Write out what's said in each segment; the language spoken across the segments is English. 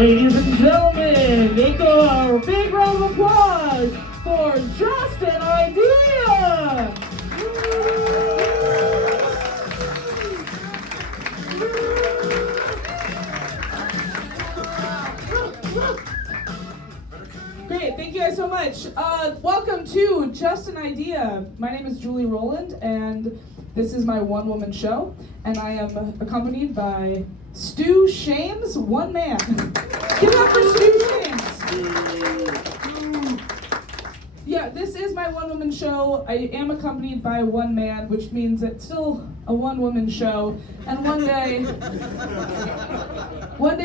Ladies and gentlemen, make a big round of applause for Just an Idea! Great, thank you guys so much. Welcome to Just an Idea. My name is Julie Rowland, and this is my one-woman show, and I am accompanied by Stu Shames, one man. Give it up for Stu Shames. Yeah, this is my one-woman show. I am accompanied by one man, which means it's still a one-woman show. And one day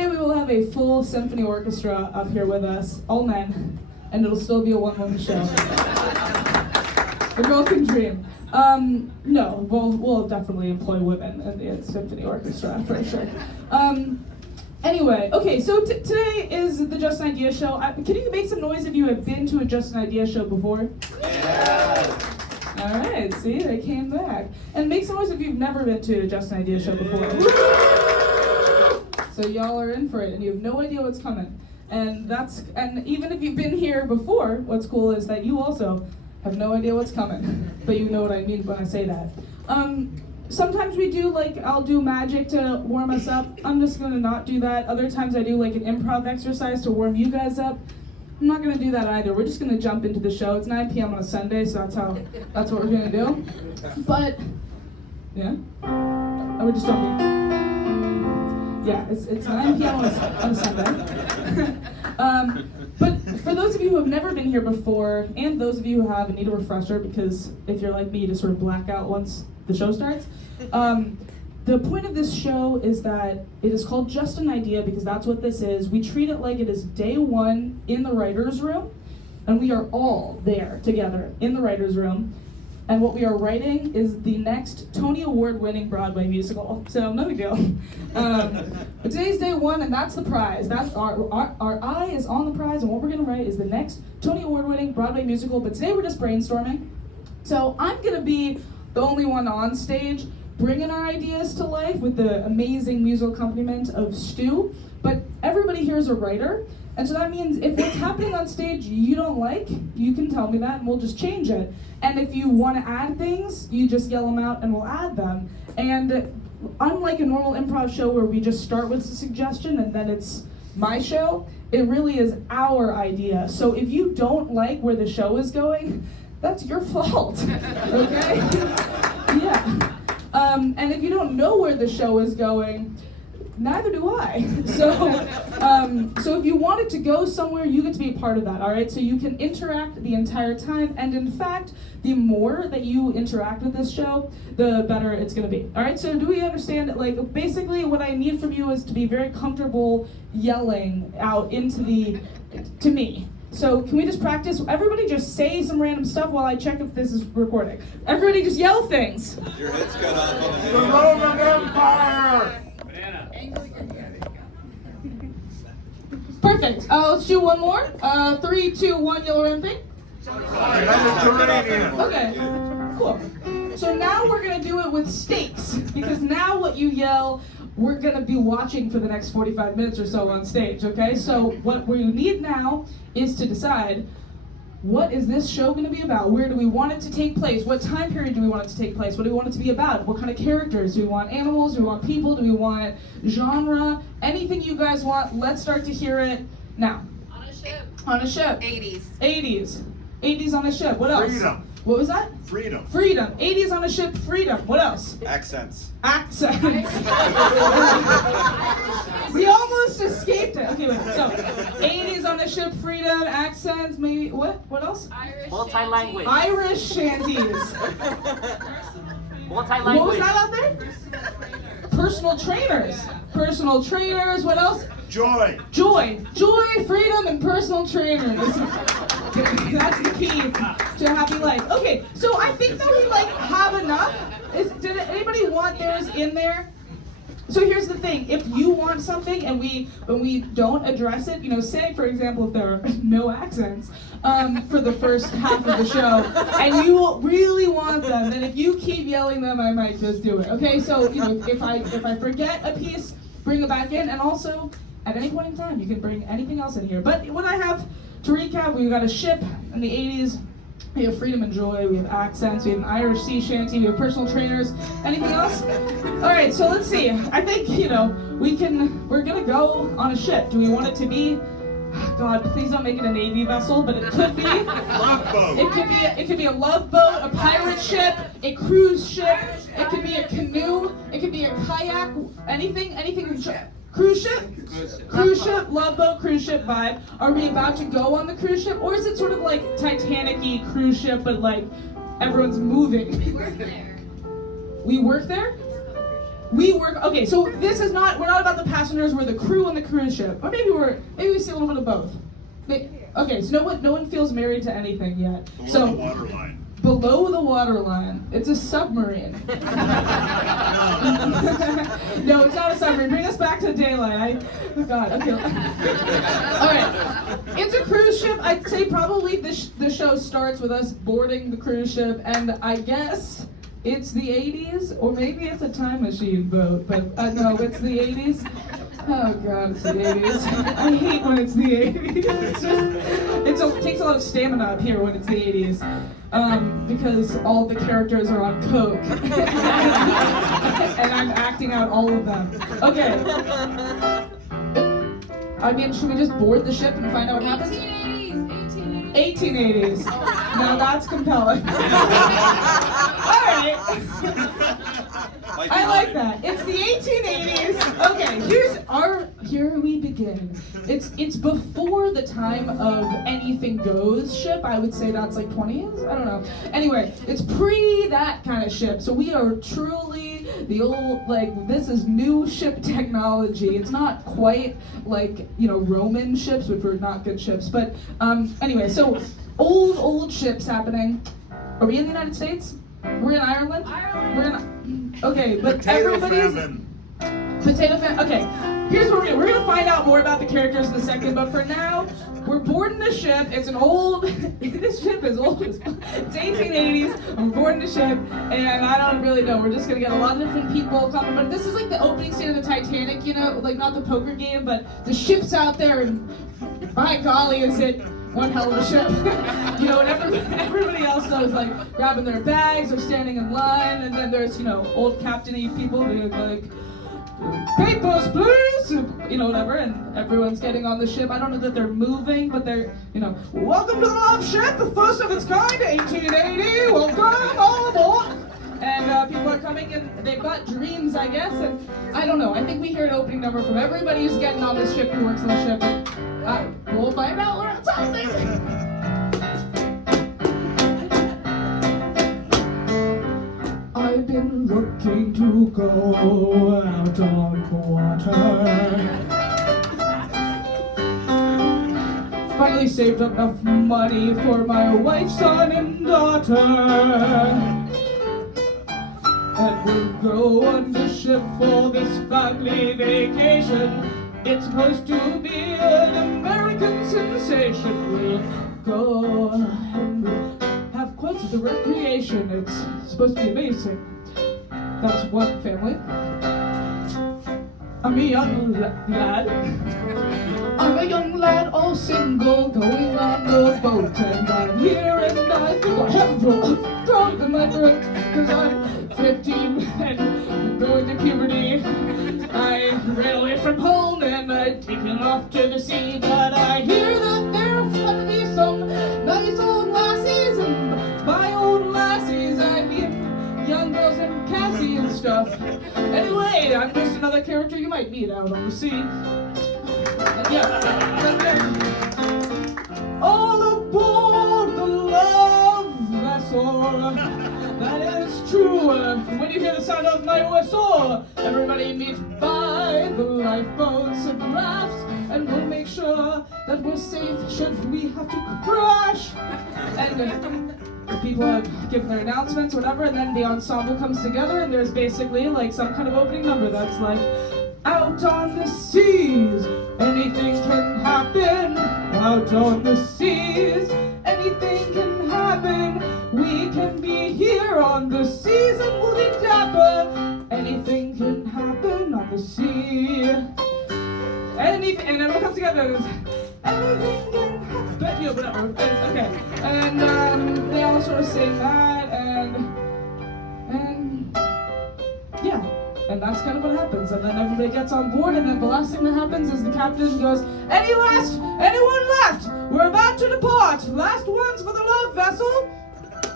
we will have a full symphony orchestra up here with us, all men, and it'll still be a one-woman show. The girl can dream. No, we'll definitely employ women in the symphony orchestra for sure. Anyway, okay, so today is the Just an Idea show. Can you make some noise if you have been to a Just an Idea show before? Yeah. All right, see, they came back. And make some noise if you've never been to a Just an Idea show before. So y'all are in for it, and you have no idea what's coming. And even if you've been here before, what's cool is that you also have no idea what's coming, but you know what I mean when I say that. Sometimes we do, I'll do magic to warm us up. I'm just gonna not do that. Other times I do an improv exercise to warm you guys up. I'm not gonna do that either. We're just gonna jump into the show. It's 9 p.m. on a Sunday, so that's what we're gonna do. But, yeah? Oh, we're just jumping. Yeah, it's 9 p.m. on a Sunday. But for those of you who have never been here before, and those of you who have and need a refresher, because if you're like me, you just sort of black out once the show starts, the point of this show is that it is called Just an Idea because that's what this is. We treat it like it is day one in the writer's room, and we are all there together in the writer's room. And what we are writing is the next Tony Award-winning Broadway musical. So no big deal. But today's day one, and that's the prize. That's our eye is on the prize, and what we're gonna write is the next Tony Award-winning Broadway musical. But today we're just brainstorming. So I'm gonna be the only one on stage bringing our ideas to life with the amazing musical accompaniment of Stu. But everybody here is a writer. And so that means if what's happening on stage you don't like, you can tell me that and we'll just change it. And if you want to add things, you just yell them out and we'll add them. And unlike a normal improv show where we just start with a suggestion and then it's my show, it really is our idea. So if you don't like where the show is going, that's your fault, okay? Yeah. And if you don't know where the show is going, neither do I. So if you want it to go somewhere, you get to be a part of that, all right? So you can interact the entire time, and in fact, the more that you interact with this show, the better it's gonna be, all right? So do we understand, basically what I need from you is to be very comfortable yelling out to me. So can we just practice? Everybody just say some random stuff while I check if this is recording. Everybody just yell things. Your head's cut off on the The Roman Empire! Perfect. Let's do one more. 3, 2, 1, yellow random thing. Okay, cool. So now we're gonna do it with stakes, because now what you yell, we're gonna be watching for the next 45 minutes or so on stage, okay? So what we need now is to decide, what is this show going to be about? Where do we want it to take place? What time period do we want it to take place? What do we want it to be about? What kind of characters? Do we want animals? Do we want people? Do we want genre? Anything you guys want, let's start to hear it now. On a ship. On a ship. 80s. 80s. 80s on a ship. What else? Freedom. What was that? Freedom. Freedom. 80s on a ship, freedom. What else? accents. Accents. We almost escaped it. Okay, wait. So, 80s on a ship, freedom, accents, maybe, what? What else? Irish Multi-language. Irish shanties. Multi-language. What was that out there? Personal trainers. Personal trainers, what else? Joy. Joy, freedom, and personal trainers. That's the key to a happy life. Okay, so I think that we have enough. Did anybody want theirs in there? So here's the thing: if you want something and when we don't address it, say for example if there are no accents for the first half of the show, and you really want them, then if you keep yelling them, I might just do it. Okay, so if I forget a piece, bring it back in, and also at any point in time, you can bring anything else in here. But what I have to recap, we've got a ship in the 80s. We have freedom and joy, we have accents, we have an Irish sea shanty, we have personal trainers. Anything else? All right, so let's see. I think, we're gonna go on a ship. Do we want it to be, God, please don't make it a Navy vessel, but it could be. Love boat. It could be a love boat, a pirate ship, a cruise ship. It could be a canoe. It could be a kayak. Anything. Cruise ship? Cruise ship, love boat, cruise ship vibe. Are we about to go on the cruise ship? Or is it sort of like Titanic-y cruise ship, but like everyone's moving? We work there. We work there? Okay, so we're not about the passengers, we're the crew on the cruise ship. Or maybe we see a little bit of both. Okay, so no one feels married to anything yet. Below the waterline. Below the waterline. It's a submarine. No, it's not a submarine. Bring us back to daylight. Oh God. Okay. All right. It's a cruise ship. I'd say probably the show starts with us boarding the cruise ship, and I guess it's the 80s, or maybe it's a time machine boat. But no, it's the 80s. Oh God, it's the 80s. I hate when it's the 80s. It takes a lot of stamina up here when it's the 80s. Because all the characters are on coke. And I'm acting out all of them. Okay. I mean, should we just board the ship and find out what happens? 1880s. Now that's compelling. Alright. I like that. It's the 1880s. Okay, here we begin. It's before the time of Anything Goes ship. I would say that's like 20s? I don't know. Anyway, it's pre that kind of ship. So we are truly the old, this is new ship technology. It's not quite like, Roman ships, which were not good ships. But anyway, so old ships happening. Are we in the United States? We're in Ireland? Okay, but Potato everybody's... famine. Potato famine. Okay, here's what we're going to find out more about the characters in a second, but for now, we're boarding the ship. It's an old... This ship is old as... It's 1880s. I'm boarding the ship, and I don't really know. We're just going to get a lot of different people coming, but this is like the opening scene of the Titanic, not the poker game, but the ship's out there, and by golly, is it... one hell of a ship. And everybody else knows, grabbing their bags or standing in line, and then there's, old captain-y people being like, papers, please, whatever, and everyone's getting on the ship. I don't know that they're moving, but they're, welcome to the love ship, the first of its kind, 1880, welcome all aboard. And people are coming, and they've got dreams, I guess, and I don't know. I think we hear an opening number from everybody who's getting on this ship, who works on the ship. We'll find out what's happening. I've been looking to go out on water. Finally saved up enough money for my wife, son, and daughter. And we'll go on the ship for this family vacation. It's supposed to be an American sensation. We'll go and we'll have quite the recreation. It's supposed to be amazing. That's one family. I'm a young lad. I'm a young lad, all single, going on the boat. And I'm here and I think I have a dog in my throat. Cause I'm 15 and going to puberty. I ran away from home and I'd taken off to the sea. But I hear that there are gonna be some nice old lassies. And by old lassies I mean young girls and Cassie and stuff. Anyway, I'm just another character you might meet out on the sea. All aboard the love vessel. That is true. When you hear the sound of my whistle, everybody meets by the lifeboats and rafts, and we'll make sure that we're safe should we have to crash. And the people have given their announcements, whatever, and then the ensemble comes together, and there's basically some kind of opening number that's like, out on the seas, anything can happen. Out on the seas, anything can happen. We can be here on the seas and we'll be dapper. Anything can happen on the sea. anything, and everyone comes together and it's, anything can happen, you know, whatever. Okay, and they all sort of sing that, and yeah, and that's kind of what happens. And then everybody gets on board, and then the last thing that happens is the captain goes, anyone left? We're about to depart. Last ones for the love vessel.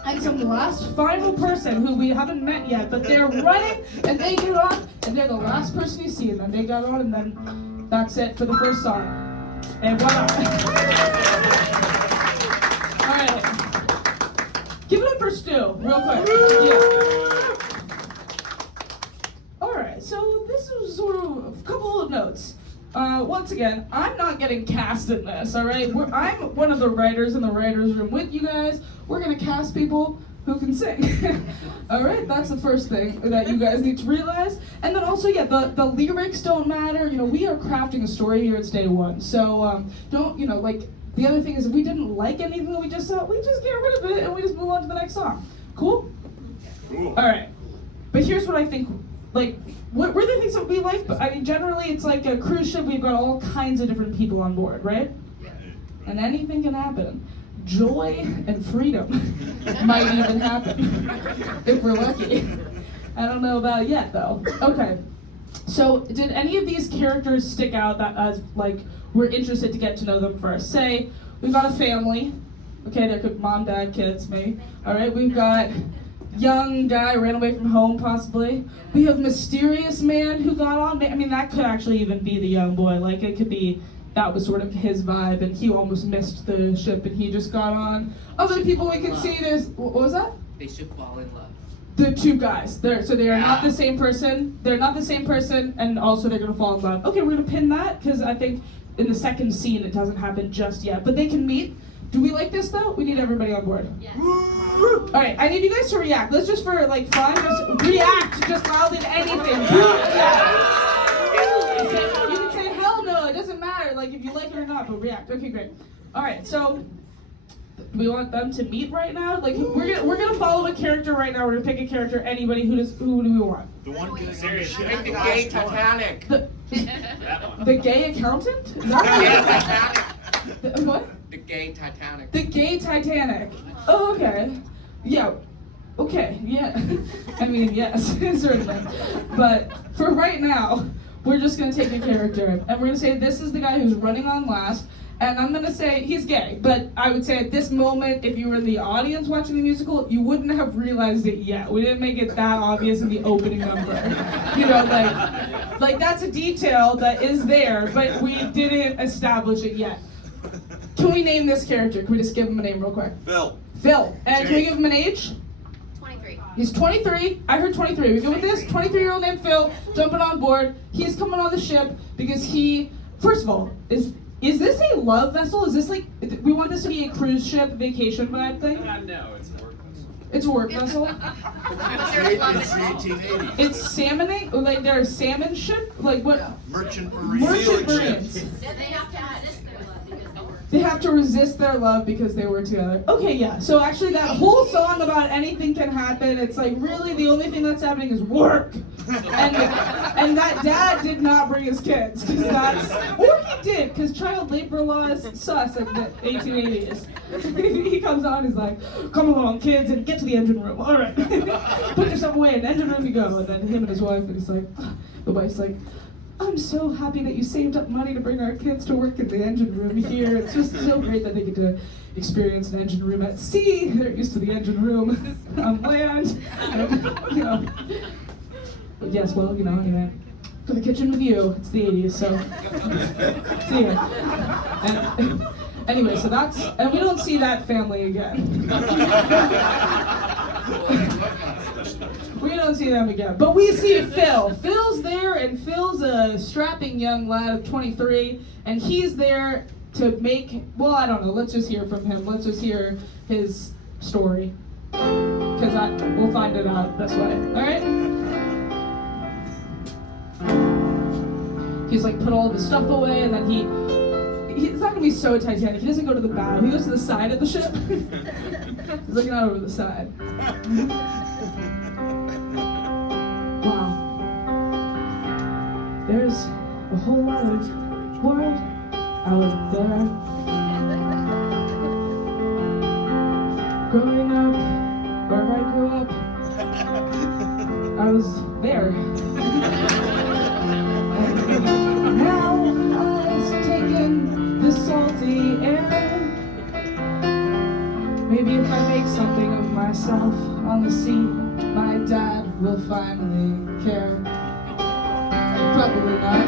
And some last final person who we haven't met yet, but they're running, and they get on, and they're the last person you see, and then they got on, and then that's it for the first song. And voila. All right. Give it up for Stu, real quick. Yeah. All right, so this is sort of a couple of notes. Once again, I'm not getting cast in this, all right? I'm one of the writers in the writer's room with you guys. We're going to cast people who can sing. All right, that's the first thing that you guys need to realize. And then also, yeah, the lyrics don't matter. You know, we are crafting a story here at Stay One. So don't, you know, like, the other thing is if we didn't like anything that we just saw, we just get rid of it and we just move on to the next song. Cool? Cool. All right. But here's what I think, like, what were the things that we like? I mean, generally, it's like a cruise ship. We've got all kinds of different people on board, right? And anything can happen. Joy and freedom might even happen if we're lucky. I don't know about it yet, though. Okay. So, did any of these characters stick out that as like we're interested to get to know them first? Say we've got a family. Okay, there could mom, dad, kids, maybe. All right, we've got young guy ran away from home, possibly. We have mysterious man who got on. I mean, that could actually even be the young boy. Like, it could be that was sort of his vibe, and he almost missed the ship, and he just got on. Other people we can see, there's, what was that? They should fall in love. The two guys. So they are not the same person. They're not the same person, and also they're going to fall in love. Okay, we're going to pin that, because I think in the second scene it doesn't happen just yet. But they can meet. Do we like this, though? We need everybody on board. Yes. All right, I need you guys to react. Let's just for like fun, just react, just loud in anything. Yeah. You can say hell no, it doesn't matter. Like if you like it or not, but react. Okay, great. All right, so do we want them to meet right now? Like we're gonna follow a character right now. We're gonna pick a character. Anybody who do we want? The one getting on the Like ship. the gay Titanic. The gay accountant? The gay Titanic. What? The gay Titanic. The gay Titanic. Oh, okay. Yeah. Okay, yeah. I mean, yes, certainly. But for right now, we're just going to take a character, and we're going to say this is the guy who's running on last, and I'm going to say he's gay. But I would say at this moment, if you were in the audience watching the musical, you wouldn't have realized it yet. We didn't make it that obvious in the opening number. You know, like that's a detail that is there, but we didn't establish it yet. Can we name this character? Can we just give him a name real quick? Phil. Phil. And can we give him an age? 23. He's 23. I heard 23. We good with this? 23-year-old named Phil, jumping on board. He's coming on the ship because he, first of all, is this a love vessel? Is this like, we want this to be a cruise ship vacation vibe thing? No, it's a work vessel. It's a work vessel? It's the 1880s. It's salmoning? Like they're a salmon ship? Like what? Merchant Marine. Merchant Marines. Then they have to resist their love because they work. They have to resist their love because they were together. Okay, yeah. So actually that whole song about anything can happen, it's like really the only thing that's happening is work. And that dad did not bring his kids, cause that's, or he did, because child labor laws sus in the 1880s. He comes on, he's like, come along kids and get to the engine room, all right. Put yourself away, in the engine room you go. And then him and his wife, and he's like, the wife's like, I'm so happy that you saved up money to bring our kids to work in the engine room here. It's just so great that they get to experience an engine room at sea. They're used to the engine room on land, and, you know. But yes, well, you know, anyway. To the kitchen with you. It's the 80s, so see ya. And, anyway, so that's, and we don't see that family again. We don't see them again. But we see Phil. Phil's there, and Phil's a strapping young lad of 23, and he's there to make, well, I don't know, let's just hear from him. Let's just hear his story. Because we'll find it out this way. All right? He's like put all of his stuff away, and then he's not gonna be so Titanic. He doesn't go to the bow. He goes to the side of the ship. He's looking out over the side. Wow. There's a whole lot of world out there. Growing up, where I grew up, I was there. And now I've taken the salty air. Maybe if I make something of myself on the sea, my dad will finally care. Probably not.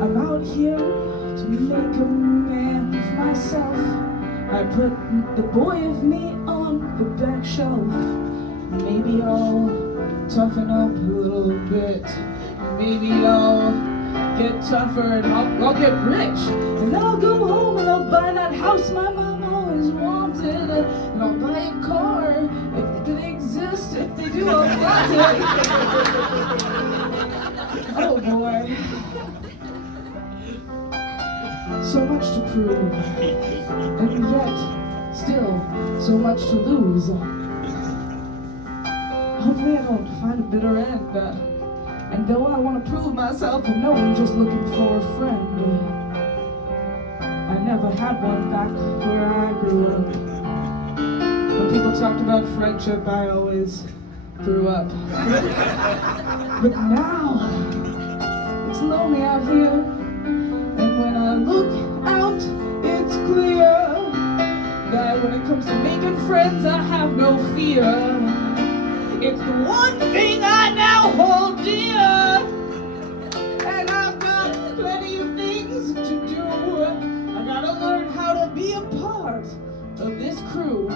I'm out here to make a man of myself. I put the boy of me on the back shelf. Maybe I'll toughen up a little bit. Maybe I'll get tougher and I'll get rich. And then I'll go home and I'll buy that house my mom always wanted. And I'll buy a car if they exist. If they do, I'll flaunt it. Oh boy. So much to prove, and yet still so much to lose. Hopefully I don't find a bitter end. And though I want to prove myself, I know I'm just looking for a friend. I never had one back where I grew up. When people talked about friendship, I always threw up. But now, it's lonely out here. And when I look out, it's clear that when it comes to making friends, I have no fear. It's the one thing I now hold dear. And I've got plenty of things to do. I gotta learn how to be a part of this crew.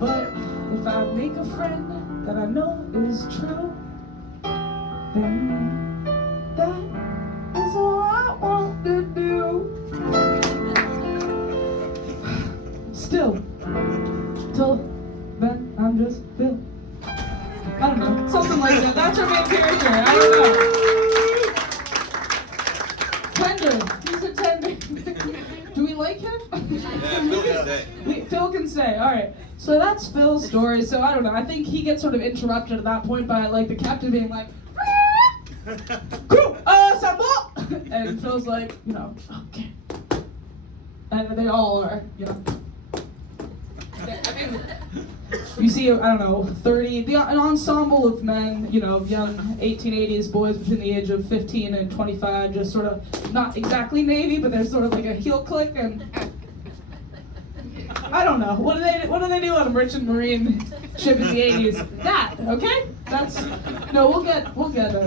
But if I make a friend that I know is true, then that is all I want to do. Still, till then, I'm just Phil. I don't know, something like that. That's our main character. I don't know. Tender. He's a tender. Do we like him? Phil can stay. All right. So that's Phil's story. So I don't know. I think he gets sort of interrupted at that point by like the captain being like, "Crew, assemble!" And Phil's like, you know, okay. And they all are, you know. I mean, you see, I don't know, 30, an ensemble of men, you know, young 1880s boys between the age of 15 and 25, just sort of, not exactly Navy, but they're sort of like a heel click, and I don't know, what do they do on a merchant marine ship in the 80s? That, okay? That's, no, we'll get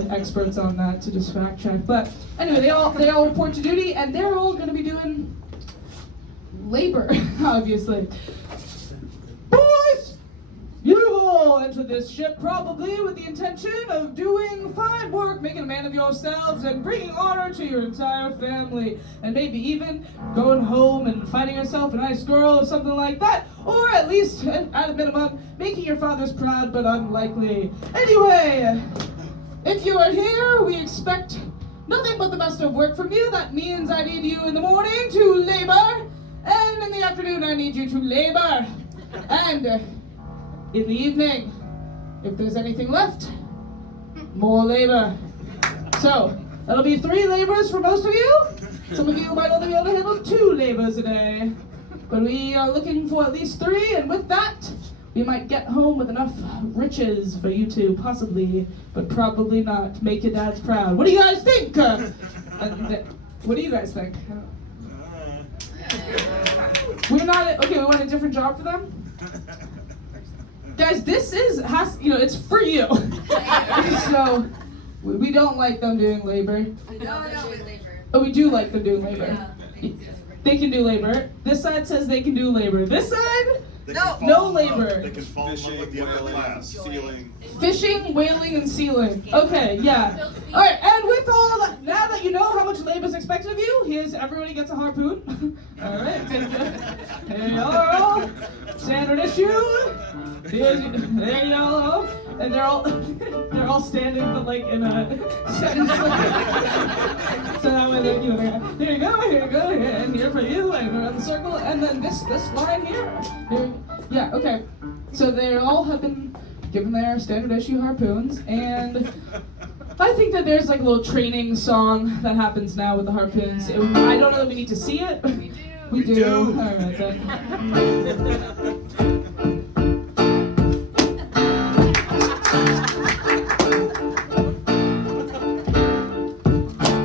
experts on that to just fact check, but anyway, they all report to duty, and they're all gonna be doing labor, obviously. Boys, you all entered this ship probably with the intention of doing fine work, making a man of yourselves, and bringing honor to your entire family, and maybe even going home and finding yourself a nice girl or something like that, or at least, at a minimum, making your fathers proud, but unlikely. Anyway, if you are here, we expect nothing but the best of work from you. That means I need you in the morning to labor, and in the afternoon I need you to labor. And in the evening, if there's anything left, more labor. So, that'll be 3 labors for most of you. Some of you might only be able to handle 2 labors a day. But we are looking for at least 3, and with that, we might get home with enough riches for you to possibly, but probably not, make your dads proud. What do you guys think? What do you guys think? We're not, okay, we want a different job for them? Guys, this it's for you. So, we don't like them doing labor. Oh, we do like them doing labor. They can do labor. This side says they can do labor. This side? No labor. They can fall in love with the upper class. Sealing. Fishing, whaling, and sealing. Okay, yeah. All right, and with all that, now that you know how much labor is expected of you, here's everybody gets a harpoon. All right, take it. Here you all. Standard issue. There you all. And they're all standing, but like in a sentence. So that way, they, here you go, and here for you, and around the circle, and then this line here. Yeah, okay. So they all have been given their standard issue harpoons, and I think that there's like a little training song that happens now with the harpoons. I don't know that we need to see it. We do. All right then.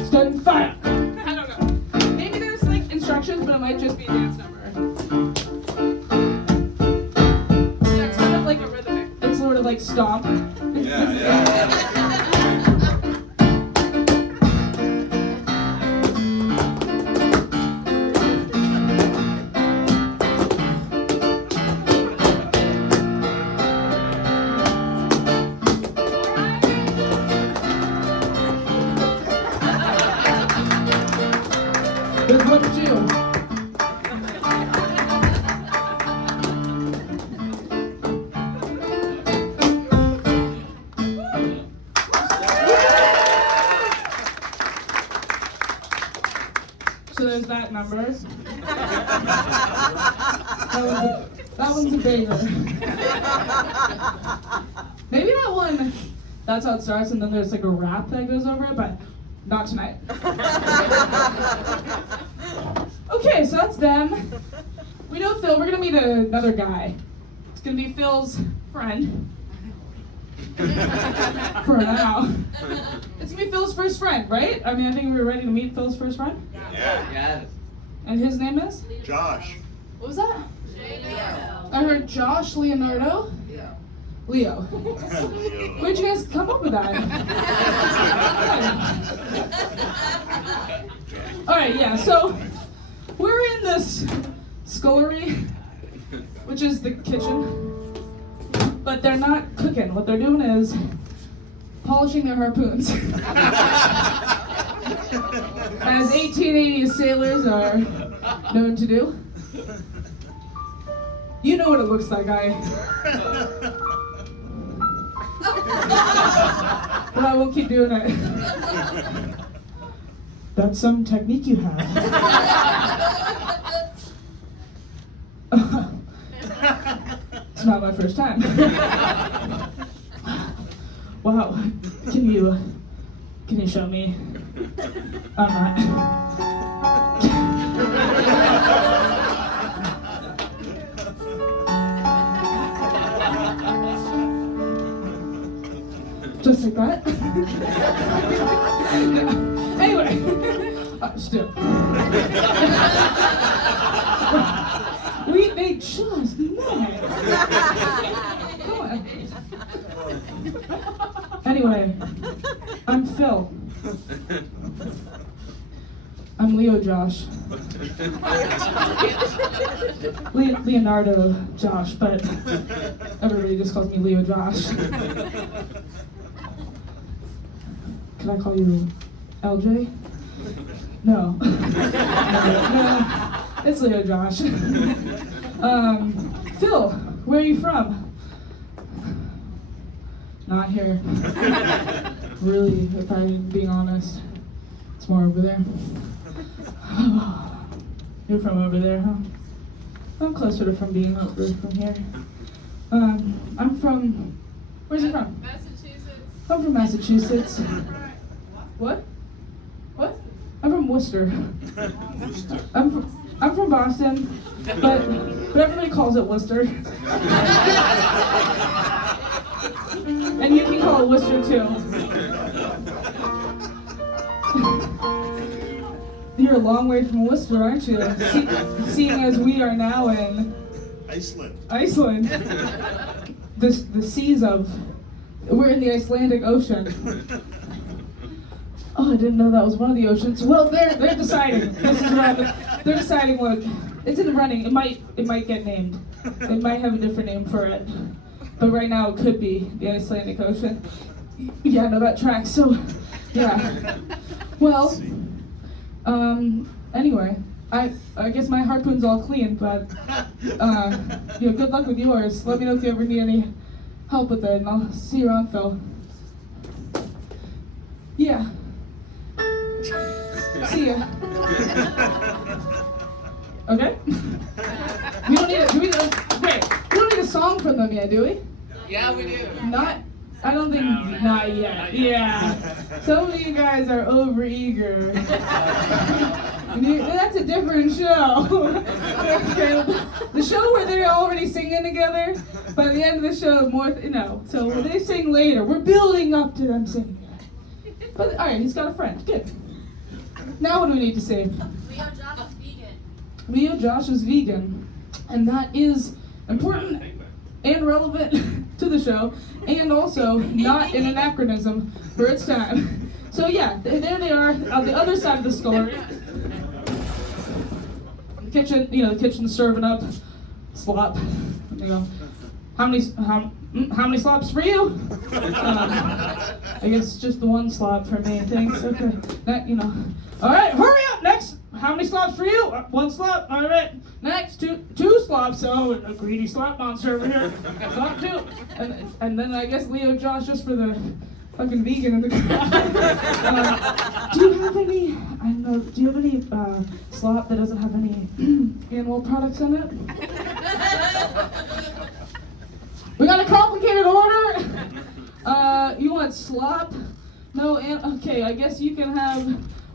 Starting fire. I don't know. Maybe there's like instructions, but it might just be a dance number. Yeah, it's kind of like a rhythmic. It's sort of like stomp. Yeah. There's one to do. So there's that number. That one's a banger. Maybe that one, that's how it starts, and then there's like a rap that goes over it, but not tonight. Okay, so that's them. We know Phil. We're gonna meet another guy. It's gonna be Phil's friend. For now. It's gonna be Phil's first friend, right? I mean, I think we're ready to meet Phil's first friend. Yeah. Yes. And his name is? Josh. What was that? I heard Josh Leonardo. Leo. Where'd you guys come up with that? Alright, yeah, so we're in this scullery, which is the kitchen, but they're not cooking. What they're doing is polishing their harpoons. As 1880s sailors are known to do. You know what it looks like, but I won't keep doing it. That's some technique you have. It's not my first time. Wow. Can you show me? I'm not. Just like that. Anyway, still. They just met. Come on. Anyway, I'm Phil. I'm Leo Josh. Leonardo Josh, but everybody just calls me Leo Josh. Can I call you LJ? No. No. It's Leo Josh. Phil, where are you from? Not here. Really, if I'm being honest, it's more over there. You're from over there, huh? I'm closer to from being over from here. I'm from, where's he from? Massachusetts. I'm from Massachusetts. What? What? I'm from Worcester. I'm from Boston, but everybody calls it Worcester. And you can call it Worcester too. You're a long way from Worcester, aren't you? Seeing as we are now in Iceland. The seas of, we're in the Icelandic Ocean. Oh, I didn't know that was one of the oceans. Well, they're deciding. This is what they're deciding what it's in the running. It might get named. They might have a different name for it. But right now it could be the Icelandic Ocean. Yeah, no, that tracks. So, yeah. Well, anyway, I guess my harpoon's all clean, but good luck with yours. Let me know if you ever need any help with it, and I'll see you around, Phil. Yeah. See ya. Okay? We don't need a song from them yet, do we? Yeah, we do. Not I don't think, not yet. Yeah. Some of you guys are overeager. That's a different show. Okay. The show where they're already singing together, by the end of the show, so they sing later. We're building up to them singing. But, alright, he's got a friend. Good. Now what do we need to say? Leo Josh is vegan. Leo Josh is vegan. And that is important and relevant to the show, and also not an anachronism for its time. So yeah, there they are on the other side of the store. The kitchen, the kitchen's serving up slop. There you go. How many slops for you? I guess just the one slop for me. Thanks. Okay. All right, hurry up. Next. How many slops for you? One slop. All right. Next, two slops. Oh, a greedy slop monster over here. Slop two. And then I guess Leo Josh just for the fucking vegan in the crowd. Do you have any? Do you have any slop that doesn't have any animal products in it? We got a complicated order. You want slop? No. Okay. I guess you can have.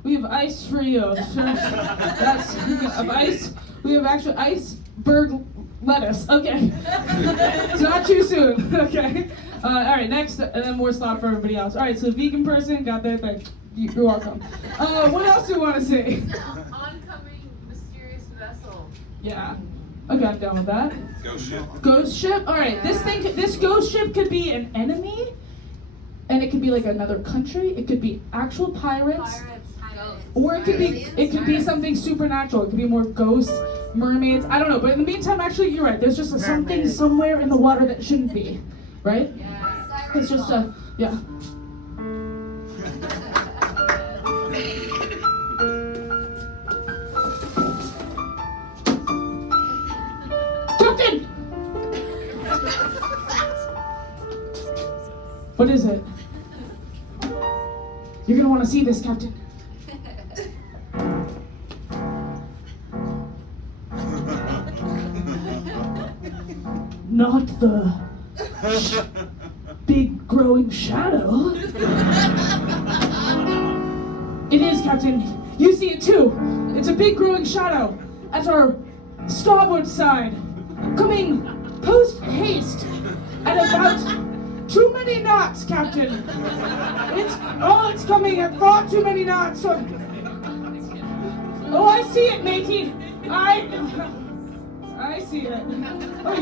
We have ice for you. That's of ice. We have actual iceberg lettuce. Okay. It's not too soon. Okay. All right. Next, and then more slop for everybody else. All right. So vegan person got their thing. You're welcome. What else do you want to say? Oncoming mysterious vessel. Yeah. Okay, I'm down with that. Ghost ship. Ghost ship. All right. This ghost ship could be an enemy, and it could be like another country. It could be actual pirates. Or it could be something supernatural. It could be more ghosts, mermaids. I don't know. But in the meantime, actually, you're right. There's just something somewhere in the water that shouldn't be, right? Yeah. It's just yeah. Captain! What is it? You're gonna want to see this, Captain. Not the big growing shadow. It is, Captain. You see it too. It's a big growing shadow at our starboard side, coming post-haste at about too many knots, Captain. It's coming at far too many knots. Oh, I see it, matey. I see it. Oh,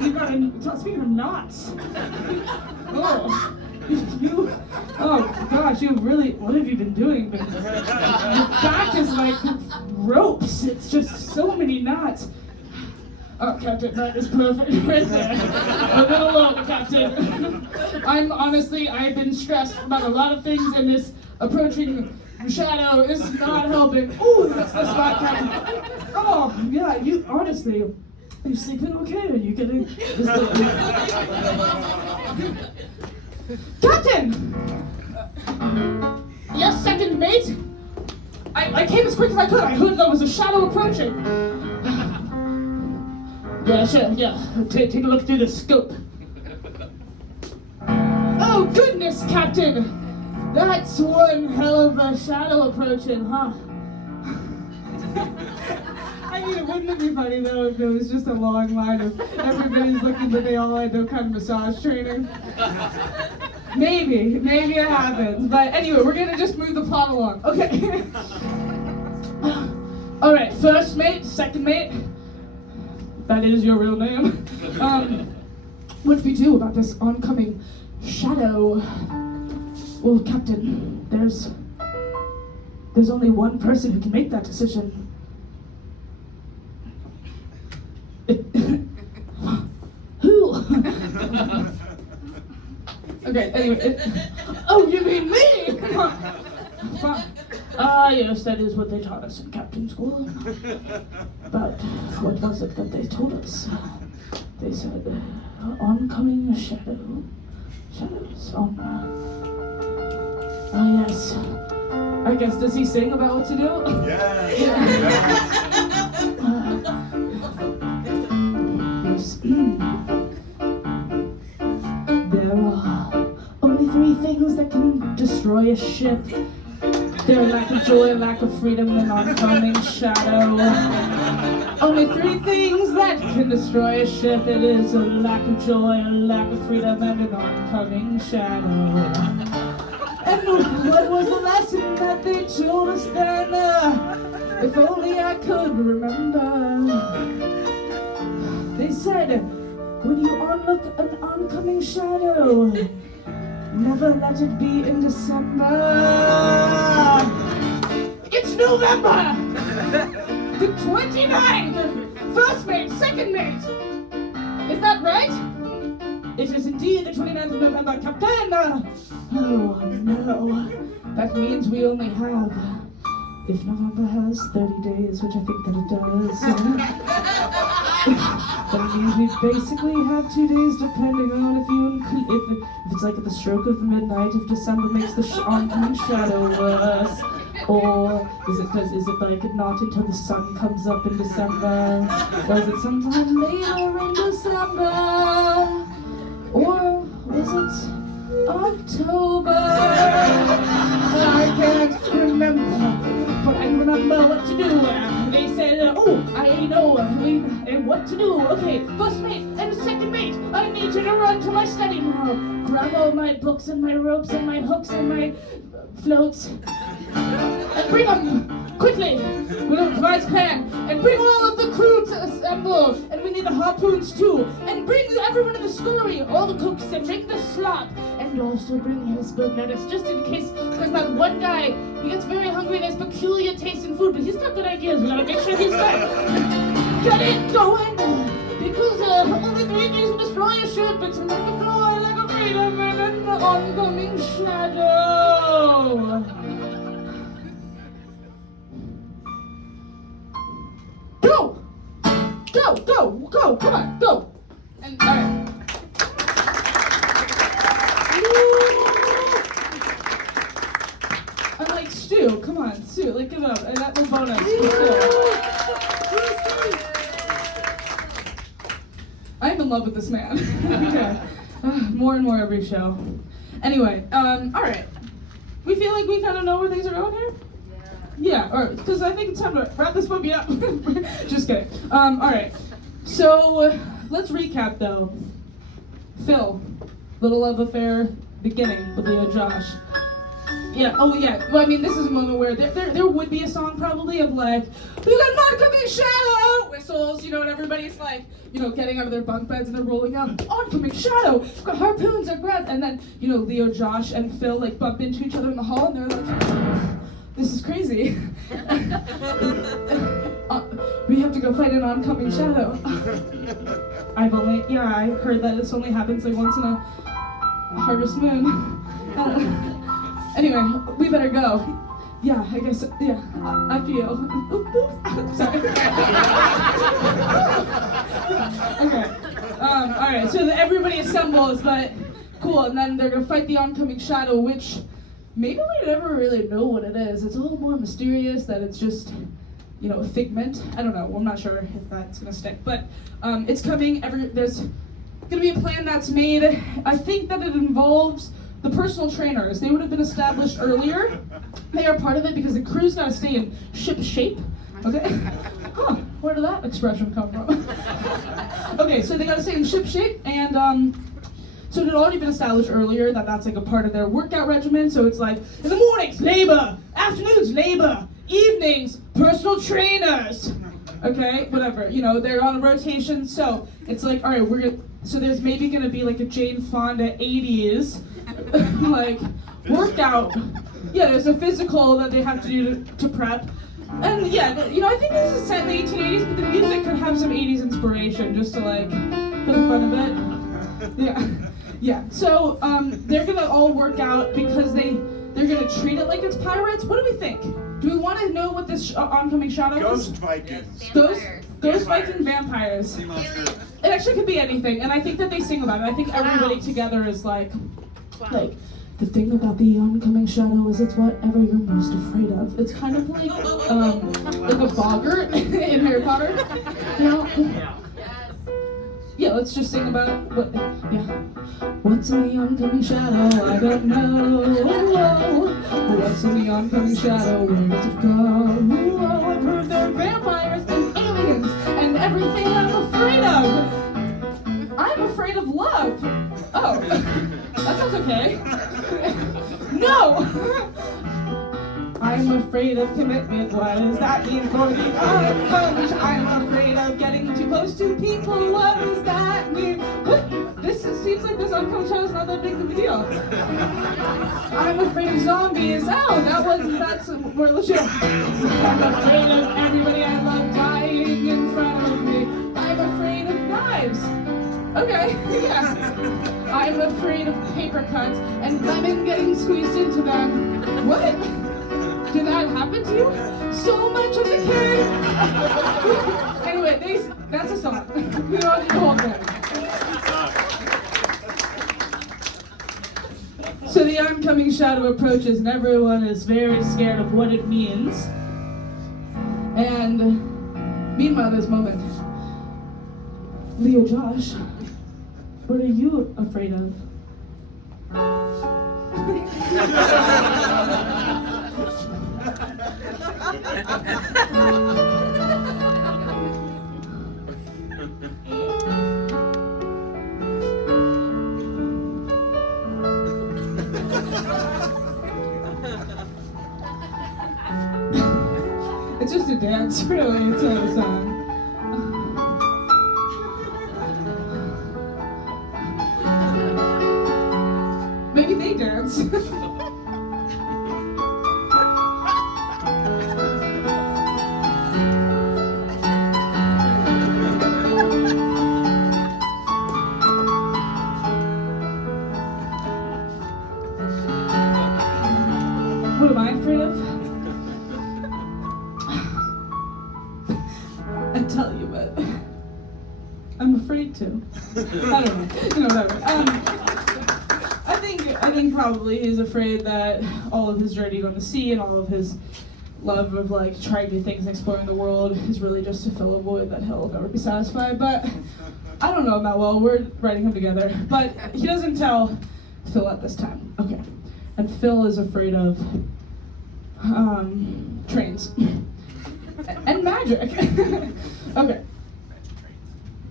you got speaking of knots. Oh gosh, what have you been doing? Your back is like ropes. It's just so many knots. Oh, Captain, that is perfect right there. A little low, Captain. I've been stressed about a lot of things, and this approaching shadow is not helping. Ooh, that's the spot, Captain. Oh, yeah, honestly, are you sleeping okay? Are you getting this Captain! Yes, second mate? I came as quick as I could. I heard there was a shadow approaching. Yeah, sure, yeah. Take a look through the scope. Oh, goodness, Captain! That's one hell of a shadow approaching, huh? I mean, it wouldn't it be funny, though, if it was just a long line of everybody's looking, but they all had no kind of massage training? Maybe it happens. But anyway, we're gonna just move the plot along. Okay. All right, first mate, second mate. That is your real name. What do we do about this oncoming shadow? Well, Captain, there's only one person who can make that decision. Who? Okay, anyway. Oh, you mean me? Yes, that is what they taught us in Captain School. But what was it that they told us? They said, oncoming shadow. Shadows on. Oh, yes. I guess, does he sing about what to do? Yes. Yes. There are destroy a ship. Their lack of joy, lack of freedom, an oncoming shadow. Only three things that can destroy a ship. It is a lack of joy, a lack of freedom, and an oncoming shadow. And what was the lesson that they told us then? If only I could remember. They said, when you onlook an oncoming shadow, never let it be in December. It's November! The 29th! First mate, second mate! Is that right? It is indeed the 29th of November, Captain! Oh no. That means we only have, if November has 30 days, which I think that it does, then it means we basically have 2 days depending on if it's like at the stroke of midnight, if December makes the oncoming shadow worse. Or is it like not until the sun comes up in December? Or is it sometime later in December? Or is it October? I can't remember, but I remember what to do. They said, oh, I know what to do. Okay, first mate and second mate, I need you to run to my study now. Grab all my books and my ropes and my hooks and my floats. And bring them quickly with a device plan. And bring all of the crew to assemble. And we need the harpoons too. And bring everyone in the scullery, all the cooks, and bring the slop. And also bring Harrisburg lettuce, just in case there's that one guy, he gets very hungry and has peculiar taste in food, but he's got good ideas. We gotta make sure he's good. Get it going! Because only 3 days will destroy a ship. It's like a joy, like a freedom, and an oncoming shadow. Go! Go, go, go, come on, go! And, alright. I'm like, Stu, come on, Stu, like, give it up. And that was bonus. I'm in love with this man. Okay. More and more every show. Anyway, alright. We feel like we kind of know where things are going here? Yeah, alright, because I think it's time to wrap this puppy up. Just kidding. Alright. So, let's recap though. Phil, little love affair beginning with Leo Josh. Yeah, oh yeah. Well, I mean, this is a moment where there would be a song probably of like, we got an oncoming shadow! Whistles, and everybody's like, getting out of their bunk beds and they're rolling out, oncoming shadow! We've got harpoons and breath! And then, Leo Josh and Phil like bump into each other in the hall and they're like, this is crazy. We have to go fight an oncoming shadow. I heard that this only happens like once in a harvest moon. Anyway, we better go. Yeah, I guess, yeah, after you. Sorry. Okay, alright, so everybody assembles, but cool, and then they're gonna fight the oncoming shadow, which maybe we never really know what it is. It's a little more mysterious that it's just, a figment. I don't know, I'm not sure if that's gonna stick, but it's coming, there's gonna be a plan that's made. I think that it involves the personal trainers. They would have been established earlier. They are part of it because the crew's gotta stay in ship shape, okay? Huh, where did that expression come from? Okay, so they gotta stay in ship shape, and so it had already been established earlier that that's like a part of their workout regimen. So it's like, in the mornings, labor, afternoons, labor, evenings, personal trainers. Okay, whatever, they're on a rotation. So it's like, all right, so there's maybe gonna be like a Jane Fonda 80s, like, workout. Yeah, there's a physical that they have to do to prep. And yeah, I think this is set in the 1880s, but the music could have some 80s inspiration just to like, for the fun of it. Yeah. Yeah, so they're gonna all work out because they're gonna treat it like it's pirates. What do we think? Do we want to know what this oncoming shadow is? Ghost Vikings. Ghost Viking vampires. Sea monsters. It actually could be anything, and I think that they sing about it. I think everybody together is like, the thing about the oncoming shadow is it's whatever you're most afraid of. It's kind of like a boggart in Harry Potter. Yes. Yeah, let's just sing about what. Yeah. What's in the oncoming shadow? I don't know. What's in the oncoming shadow? Where does it go? Oh, I've heard there are vampires and aliens and everything I'm afraid of. I'm afraid of love. Oh, that sounds okay. No! I'm afraid of commitment. What does that mean for the unconscious? I'm afraid of getting too close to people. What does that mean? What? Seems like this unconscious is not that big of a deal. I'm afraid of zombies. Oh, that's more legit. I'm afraid of everybody I love dying in front of me. I'm afraid of knives. Okay, yeah. I'm afraid of paper cuts and lemon getting squeezed into them. What? Did that happen to you? So much as a kid? Anyway, that's a song. We don't need the whole thing. So the oncoming shadow approaches and everyone is very scared of what it means. And meanwhile, this moment, Leo Josh, what are you afraid of? It's just a dance, really. It's not a song. Maybe they dance. What am I afraid of? I tell you, but I'm afraid to. I don't know. You know, whatever. I think probably he's afraid that all of his journey on the sea and all of his love of like trying new things and exploring the world is really just to fill a void that he'll never be satisfied. But I don't know him that well. We're writing him together, but he doesn't tell Phil at this time. Okay, and Phil is afraid of trains and magic. Okay.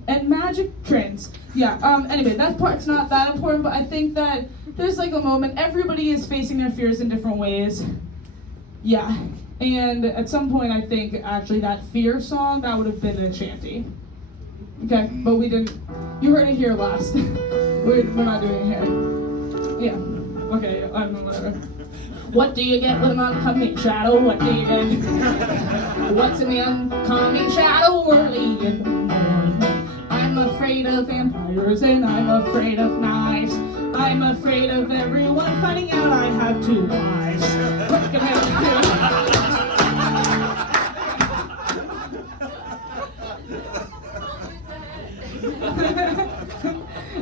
And magic trains. Yeah, anyway, that part's not that important, but I think that there's like a moment, everybody is facing their fears in different ways. Yeah, and at some point I think actually that fear song, that would have been a shanty. Okay, but we didn't, you heard it here last. we're not doing it here. Yeah, okay, I don't know, whatever. What do you get with an oncoming shadow? What do you get? What's in the oncoming shadow early in the morning? I'm afraid of vampires and I'm afraid of knives. I'm afraid of everyone finding out I have 2 wives. What's gonna happen?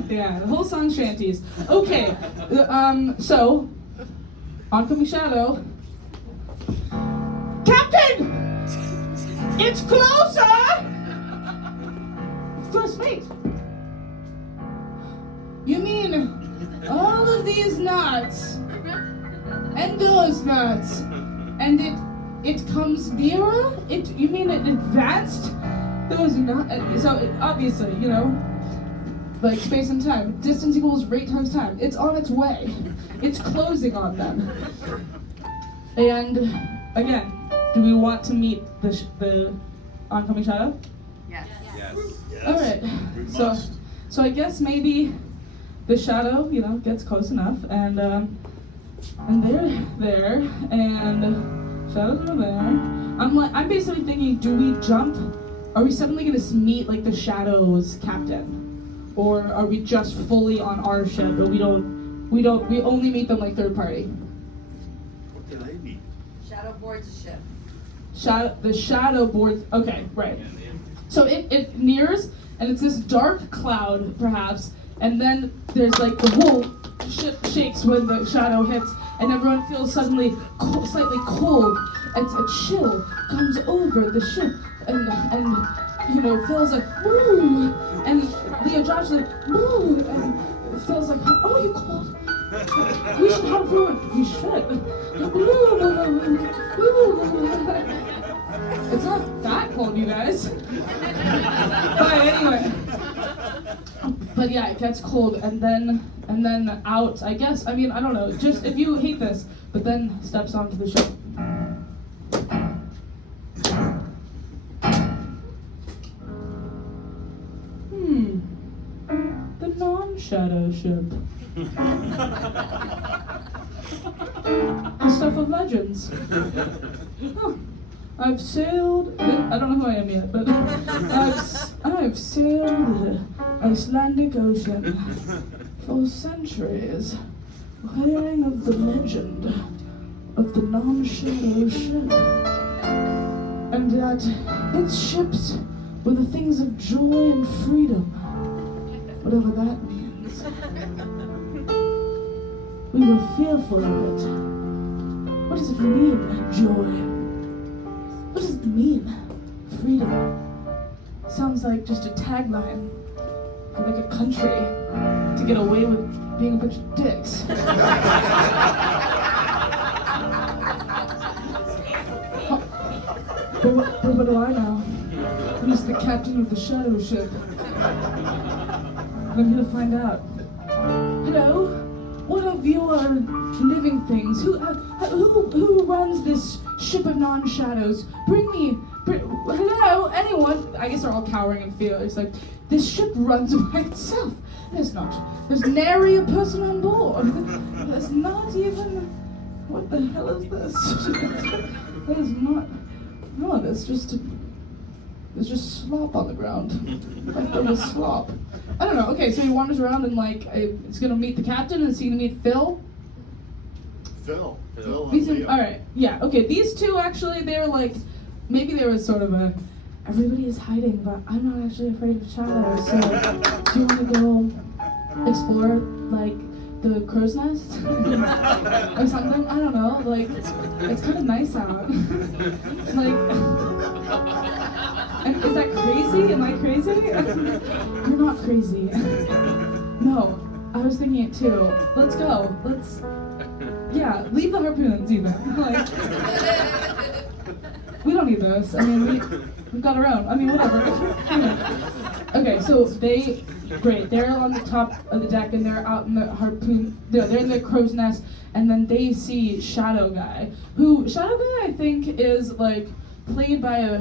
Yeah, the whole song's shanties. Okay, so oncoming shadow. Captain! It's closer! First mate. You mean all of these nuts and those nuts and it comes nearer? You mean it advanced? Those nuts. So obviously, you know, like space and time. Distance equals rate times time. It's on its way. It's closing on them. And again, do we want to meet the oncoming shadow? Yes. Yes. All right. We So, must. so I guess maybe the shadow, you know, gets close enough, and they're there, and shadows are there. I'm basically thinking, do we jump? Are we suddenly gonna meet like the shadow's captain, or are we just fully on our ship, but we only meet them like third party? What do they need? Shadow boards a ship. The shadow boards. Okay, right. So it nears, and it's this dark cloud, perhaps, and then there's like the whole ship shakes when the shadow hits, and everyone feels suddenly slightly cold. A chill comes over the ship, and you know, Phil's like, woo, and Leo Josh's like, woo, and Phil's like, oh, you cold? We should have fun. We should. It's not that cold, you guys. But anyway. But yeah, it gets cold, and then out, I guess. I mean, I don't know. Just if you hate this, but then steps onto the ship. The non-shadow ship. The stuff of legends. Huh. I've sailed. I don't know who I am yet, but I've sailed the Icelandic Ocean for centuries, hearing of the legend of the non-shadow ship, and that its ships were the things of joy and freedom, whatever that means. We were fearful of it. What does it mean, joy? What does it mean, freedom? Sounds like just a tagline for like a country to get away with being a bunch of dicks. But what do I know? Who's the captain of the shadow ship? I'm here to find out. Hello? What of your living things? Who runs this ship of non-shadows? Hello? Anyone? I guess they're all cowering in fear. It's like, this ship runs by itself. There's nary a person on board. There's not even, what the hell is this? There's not, no, there's just slop on the ground. Like there was slop. I don't know. Okay, so he wanders around and like he's gonna meet the captain and is he gonna meet Phil? Phil and These Leo. all right. Yeah. Okay. These two actually, they're like maybe there was sort of a everybody is hiding, but I'm not actually afraid of shadows. So do you want to go explore like the crow's nest or something? I don't know. Like it's kind of nice out. Like. And is that crazy? Am I crazy? You're not crazy. No, I was thinking it too. Let's go. Yeah, leave the harpoons even. Like, we don't need those. I mean, we've got our own. I mean, whatever. Okay, so they're on the top of the deck and they're out in the harpoon, they're in the crow's nest, and then they see Shadow Guy, Shadow Guy I think is like played by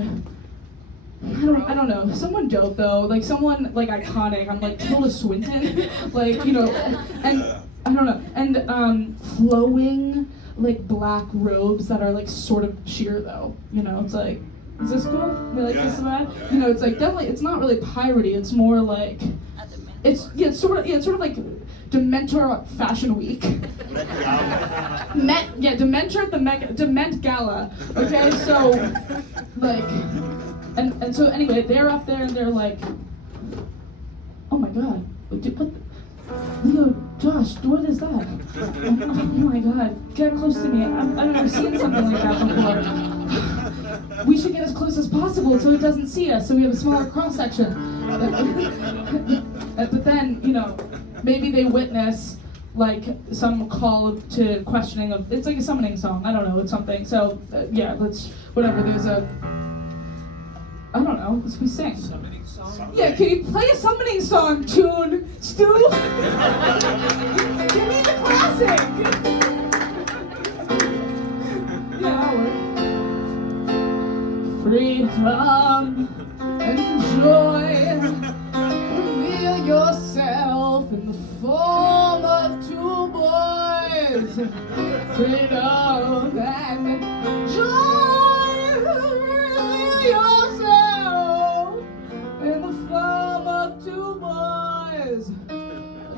I don't know. Someone dope though, like someone like iconic. I'm like Tilda Swinton, like you know, and I don't know, and flowing like black robes that are like sort of sheer though. You know, it's like, is this cool? You like this vibe? You know, it's like definitely. It's not really piratey. It's more like, it's sort of like Dementor Fashion Week. Dementor at the Dement Gala. Okay, so like. And so anyway, they're up there and they're like, oh my god, Leo, Josh, what is that? Oh my god, get close to me. I've never seen something like that before. We should get as close as possible so it doesn't see us, so we have a smaller cross section. But then, you know, maybe they witness like some call to questioning of, it's like a summoning song, I don't know, it's something. So yeah, there's a, I don't know, we sing. Summoning song? Yeah, can you play a summoning song tune, Stu? Give me the classic! Yeah, that'll work. Freedom and joy, reveal yourself in the form of two boys. Freedom and joy, reveal yourself in the form of two boys.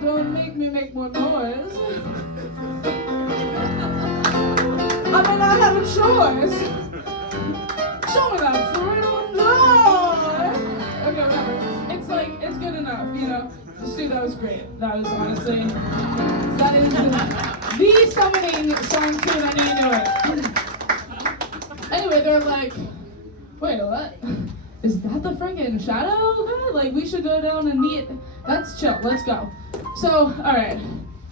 Don't make me make more noise. I mean, I have a choice. Show me that freedom and joy. Okay, whatever. It's like, it's good enough, you know. Stu, that was great. That was honestly, that is the summoning song tune. I knew you knew it. Anyway, they're like, wait, what? is that the freaking shadow guy? Like, we should go down and meet. That's chill. Let's go. So, all right.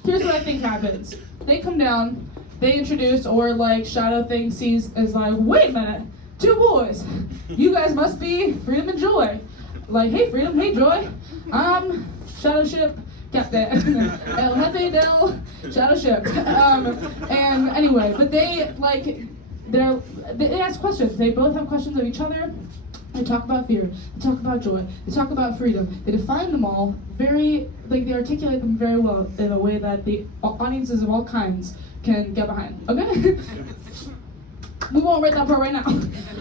Here's what I think happens. They come down, they introduce, or like Shadow thing sees is like, wait a minute, two boys. You guys must be Freedom and Joy. Like, hey Freedom, hey Joy. I'm Shadow Ship Captain. El Jefe del Shadow Ship. And anyway, but they like, they ask questions. They both have questions of each other. They talk about fear, they talk about joy, they talk about freedom. They define them all they articulate them very well in a way that the audiences of all kinds can get behind, okay? We won't read that part right now.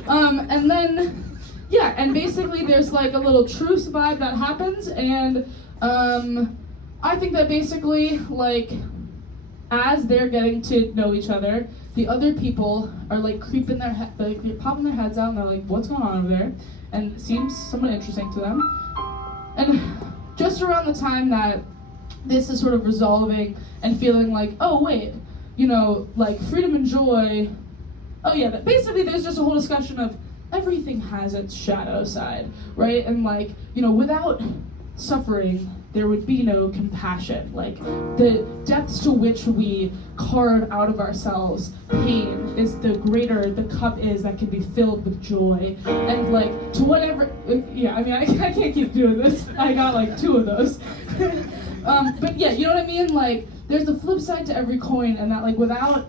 And then, yeah, and basically there's like a little truce vibe that happens, and I think that basically, like, as they're getting to know each other, the other people are like creeping their head, like they're popping their heads out, and they're like, "What's going on over there?" And it seems somewhat interesting to them. And just around the time that this is sort of resolving and feeling like, "Oh wait, like freedom and joy." Oh yeah, but basically there's just a whole discussion of everything has its shadow side, right? And like, without suffering, there would be no compassion. Like, the depths to which we carve out of ourselves pain is the greater the cup is that can be filled with joy. And like, to whatever, yeah, I mean, I can't keep doing this. I got like 2 of those. But yeah, you know what I mean? Like, there's the flip side to every coin, and that like without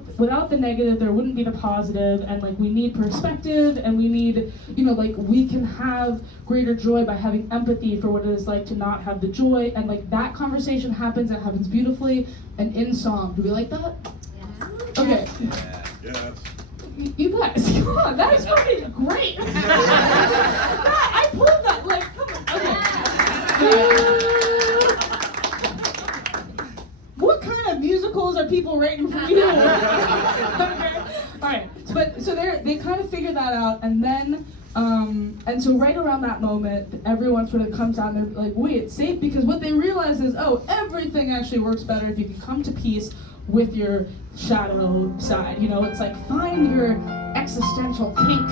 the negative, there wouldn't be the positive, and like we need perspective, and we need, like we can have greater joy by having empathy for what it is like to not have the joy, and like that conversation happens, and happens beautifully, and in song. Do we like that? Yeah. Okay. Yes. You guys, come on, that is fucking great. I pulled that, like, come on. Okay. What kind of musicals are people writing for you? Okay. All right. So they kind of figure that out, and then and so right around that moment, everyone sort of comes down. They're like, wait, it's safe, because what they realize is, oh, everything actually works better if you can come to peace with your shadow side. It's like, find your existential kink.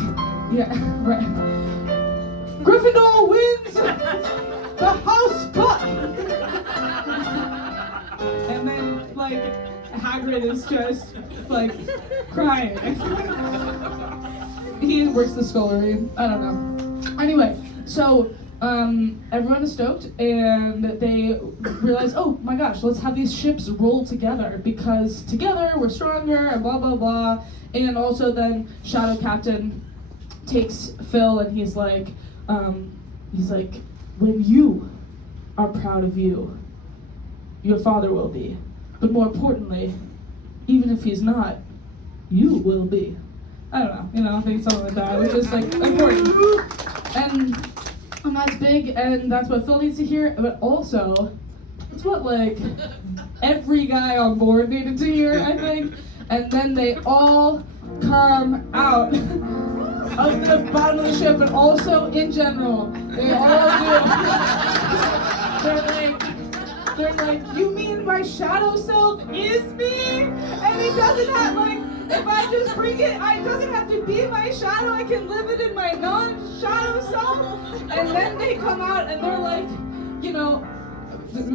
Yeah, right. Gryffindor wins the House Cup. And then, like, Hagrid is just, like, crying. He works the scullery. I don't know. Anyway, so everyone is stoked, and they realize, oh my gosh, let's have these ships roll together, because together we're stronger, and blah, blah, blah. And also then Shadow Captain takes Phil, and he's like, when you are proud of you, your father will be. But more importantly, even if he's not, you will be. I don't know, I think something like that, which is like important. And that's big, and that's what Phil needs to hear, but also, it's what like every guy on board needed to hear, I think. And then they all come out of the bottom of the ship, but also in general, they all do. They're like, you mean my shadow self is me? And it doesn't have, like, if I just bring it, it doesn't have to be my shadow, I can live it in my non-shadow self. And then they come out and they're like,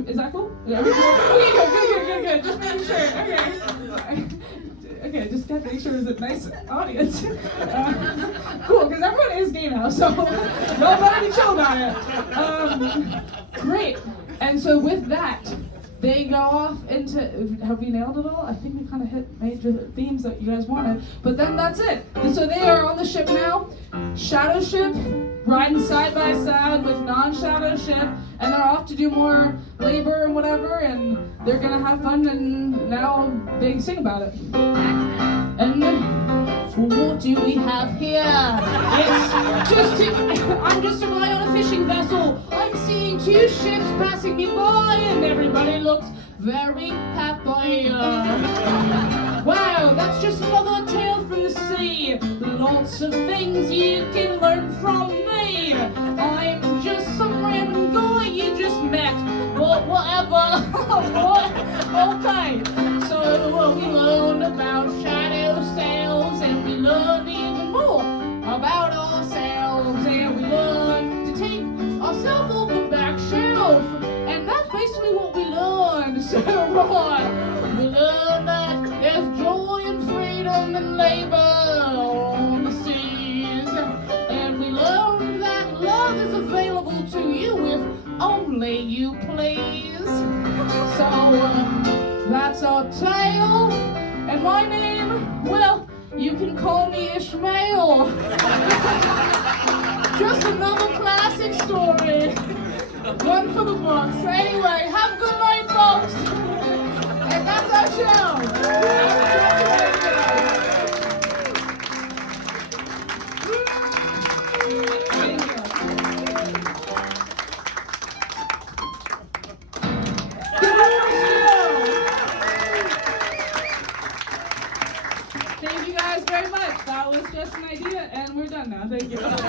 is that cool? Yeah. Okay, good. Just making sure, okay. Okay, just gotta make sure there's a nice audience. Cool, because everyone is gay now, so y'all better be chill about it. Great. And so with that, they go off into, have we nailed it all? I think we kind of hit major themes that you guys wanted, but then that's it. And so they are on the ship now, Shadow Ship, riding side by side with non-Shadow Ship, and they're off to do more labor and whatever, and they're gonna have fun, and now they sing about it. And what do we have here? I'm just a guy on a fishing vessel. I'm seeing 2 ships passing me by, and everybody looks very happy. Wow, that's just another tale from the sea. Lots of things you can learn from me. I'm just some random guy you just met. But whatever. What? Okay. So we learned about shadow selves, and we learned even more about ourselves, and we learned born. We learn that there's joy and freedom and labor on the seas. And we learn that love is available to you if only you please. So that's our tale. And my name, well, you can call me Ishmael. Just another classic story. One for the books. Anyway, have a good night, folks. And that's our show. Thank you guys very much. That was just an idea, and we're done now. Thank you.